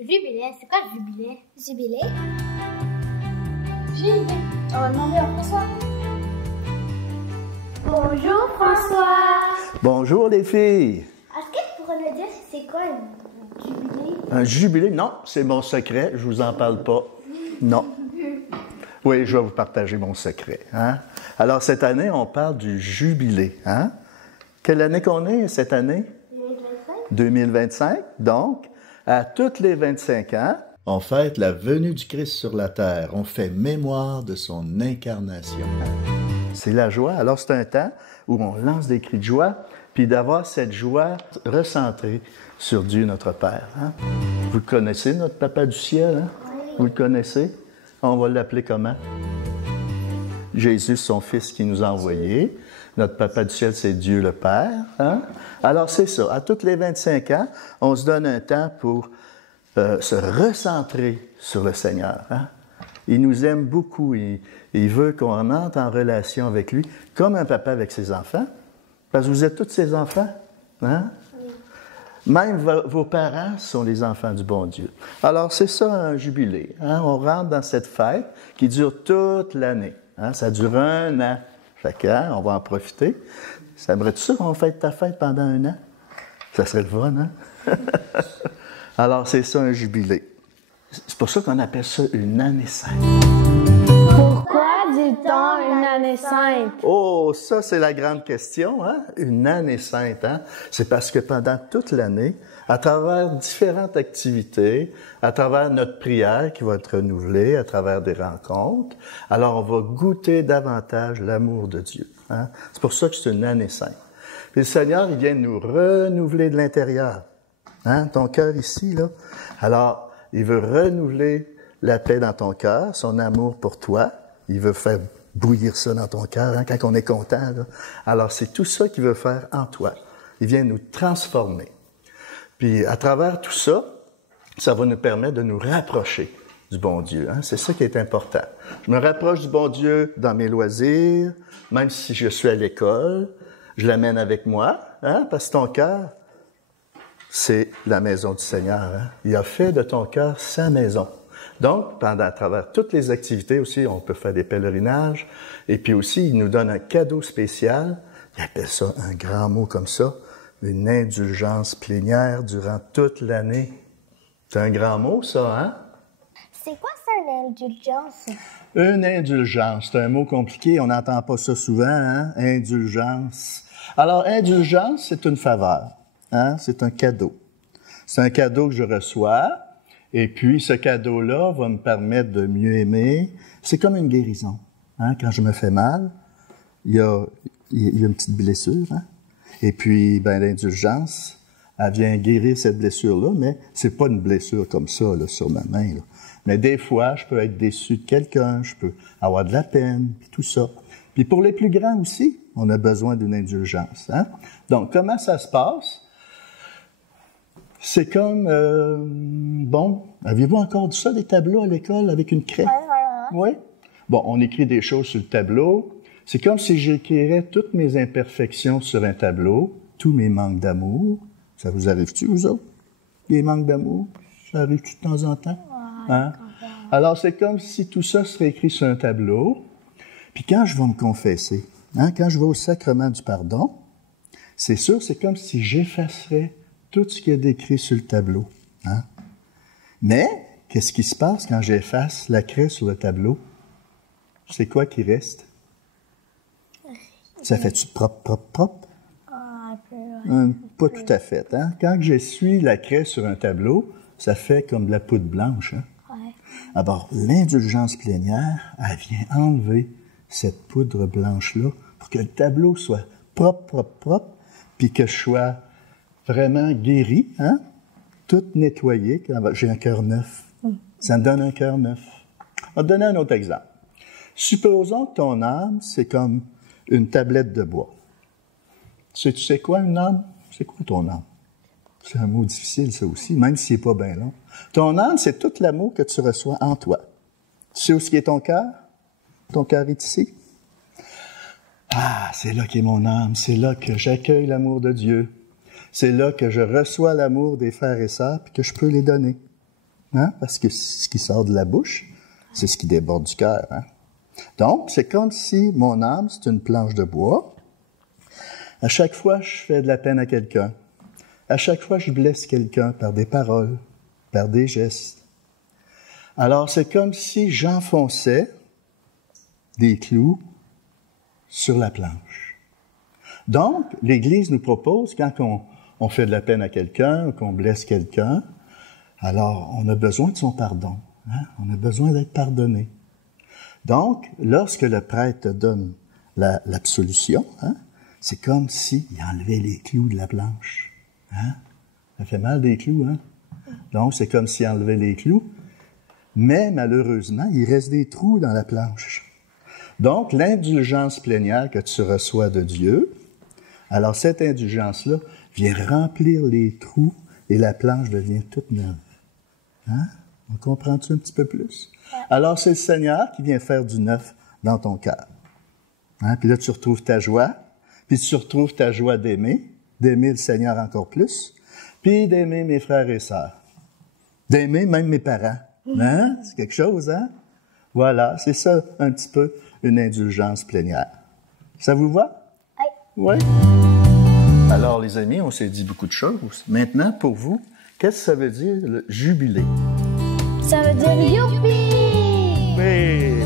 Jubilé, c'est quoi le jubilé? Jubilé? Jubilé. On va demander à François. Bonjour François. Bonjour les filles. Est-ce que tu pourrais me dire c'est quoi un jubilé? Un jubilé? Non, c'est mon secret, je vous en parle pas. Non. Oui, je vais vous partager mon secret. Hein? Alors cette année, on parle du jubilé. Hein? Quelle année qu'on est cette année? 2025. 2025. Donc, à toutes les 25 ans, on fête la venue du Christ sur la terre. On fait mémoire de son incarnation. C'est la joie. Alors, c'est un temps où on lance des cris de joie, puis d'avoir cette joie recentrée sur Dieu notre Père. Hein? Vous le connaissez, notre Papa du ciel? Hein? Oui. Vous le connaissez? On va l'appeler comment? Jésus, son Fils qui nous a envoyés. Notre Papa du ciel, c'est Dieu le Père. Hein? Alors, c'est ça. À toutes les 25 ans, on se donne un temps pour se recentrer sur le Seigneur. Hein? Il nous aime beaucoup. Il veut qu'on entre en relation avec lui, comme un papa avec ses enfants. Parce que vous êtes tous ses enfants. Hein? Oui. Même vos parents sont les enfants du bon Dieu. Alors, c'est ça un jubilé. Hein? On rentre dans cette fête qui dure toute l'année. Hein? Ça dure 1 an. Chacun, on va en profiter. Ça aimerait-tu ça qu'on fête ta fête pendant 1 an? Ça serait le fun, hein? Alors, c'est ça un jubilé. C'est pour ça qu'on appelle ça une année sainte. Pourquoi dit-on une année sainte? Oh, ça, c'est la grande question, hein? Une année sainte, hein? C'est parce que pendant toute l'année, à travers différentes activités, à travers notre prière qui va être renouvelée, à travers des rencontres, alors on va goûter davantage l'amour de Dieu. Hein? C'est pour ça que c'est une année sainte. Puis le Seigneur, il vient nous renouveler de l'intérieur. Hein? Ton cœur ici, là. Alors, il veut renouveler la paix dans ton cœur, son amour pour toi. Il veut faire bouillir ça dans ton cœur, hein, quand on est content. Là. Alors, c'est tout ça qu'il veut faire en toi. Il vient nous transformer. Puis, à travers tout ça, ça va nous permettre de nous rapprocher du bon Dieu. Hein? C'est ça qui est important. Je me rapproche du bon Dieu dans mes loisirs, même si je suis à l'école, je l'amène avec moi, hein? Parce que ton cœur, c'est la maison du Seigneur. Hein? Il a fait de ton cœur sa maison. Donc, à travers toutes les activités aussi, on peut faire des pèlerinages. Et puis aussi, il nous donne un cadeau spécial. Il appelle ça un grand mot comme ça, une indulgence plénière durant toute l'année. C'est un grand mot, ça, hein? C'est quoi ça, une indulgence? Une indulgence, c'est un mot compliqué, on n'entend pas ça souvent, hein? Indulgence. Alors, indulgence, c'est une faveur, hein? C'est un cadeau. C'est un cadeau que je reçois, et puis ce cadeau-là va me permettre de mieux aimer. C'est comme une guérison, hein? Quand je me fais mal, il y a une petite blessure, hein? Et puis, l'indulgence, elle vient guérir cette blessure-là, mais c'est pas une blessure comme ça, là, sur ma main, là. Mais des fois, je peux être déçu de quelqu'un, je peux avoir de la peine, puis tout ça. Puis pour les plus grands aussi, on a besoin d'une indulgence, hein? Donc, comment ça se passe? C'est comme, aviez-vous encore ça, des tableaux à l'école avec une craie? Oui? Bon, on écrit des choses sur le tableau. C'est comme si j'écrirais toutes mes imperfections sur un tableau, tous mes manques d'amour. Ça vous arrive-tu, vous autres? Les manques d'amour? Ça arrive-tu de temps en temps? Hein? Alors, c'est comme si tout ça serait écrit sur un tableau. Puis quand je vais me confesser, hein, quand je vais au sacrement du pardon, c'est sûr, c'est comme si j'effacerais tout ce qui est décrit sur le tableau. Hein? Mais, qu'est-ce qui se passe quand j'efface la craie sur le tableau? C'est quoi qui reste? Ça fait-tu propre? Pas tout à fait. Hein? Quand j'essuie la craie sur un tableau, ça fait comme de la poudre blanche. Hein? Ouais. Alors, l'indulgence plénière, elle vient enlever cette poudre blanche-là pour que le tableau soit propre, puis que je sois vraiment guéri, hein? Tout nettoyé. J'ai un cœur neuf. Ça me donne un cœur neuf. On va te donner un autre exemple. Supposons que ton âme, c'est comme une tablette de bois. Tu sais quoi, une âme? C'est quoi ton âme? C'est un mot difficile, ça aussi, même s'il n'est pas bien long. Ton âme, c'est tout l'amour que tu reçois en toi. Tu sais où est ton cœur? Ton cœur est ici. Ah, c'est là qu'est mon âme. C'est là que j'accueille l'amour de Dieu. C'est là que je reçois l'amour des frères et sœurs puis que je peux les donner. hein? Parce que ce qui sort de la bouche, c'est ce qui déborde du cœur. Hein? Donc, c'est comme si mon âme, c'est une planche de bois. À chaque fois, je fais de la peine à quelqu'un. À chaque fois, je blesse quelqu'un par des paroles, par des gestes. Alors, c'est comme si j'enfonçais des clous sur la planche. Donc, l'Église nous propose, quand on fait de la peine à quelqu'un, qu'on blesse quelqu'un, alors on a besoin de son pardon. Hein? On a besoin d'être pardonné. Donc, lorsque le prêtre te donne l'absolution, hein, c'est comme s'il enlevait les clous de la planche. Hein? Ça fait mal des clous, hein? Donc, c'est comme s'il enlevait les clous. Mais malheureusement, il reste des trous dans la planche. Donc, l'indulgence plénière que tu reçois de Dieu, alors cette indulgence-là vient remplir les trous et la planche devient toute neuve. Hein? On comprend-tu un petit peu plus? Alors, c'est le Seigneur qui vient faire du neuf dans ton cœur. Hein? Puis là, tu retrouves ta joie, puis tu retrouves ta joie d'aimer le Seigneur encore plus, puis d'aimer mes frères et sœurs, d'aimer même mes parents. Hein? C'est quelque chose, hein? Voilà, c'est ça un petit peu une indulgence plénière. Ça vous va? Oui. Oui. Alors, les amis, on s'est dit beaucoup de choses. Maintenant, pour vous, qu'est-ce que ça veut dire, le jubilé? Ça veut dire youpi! Oui!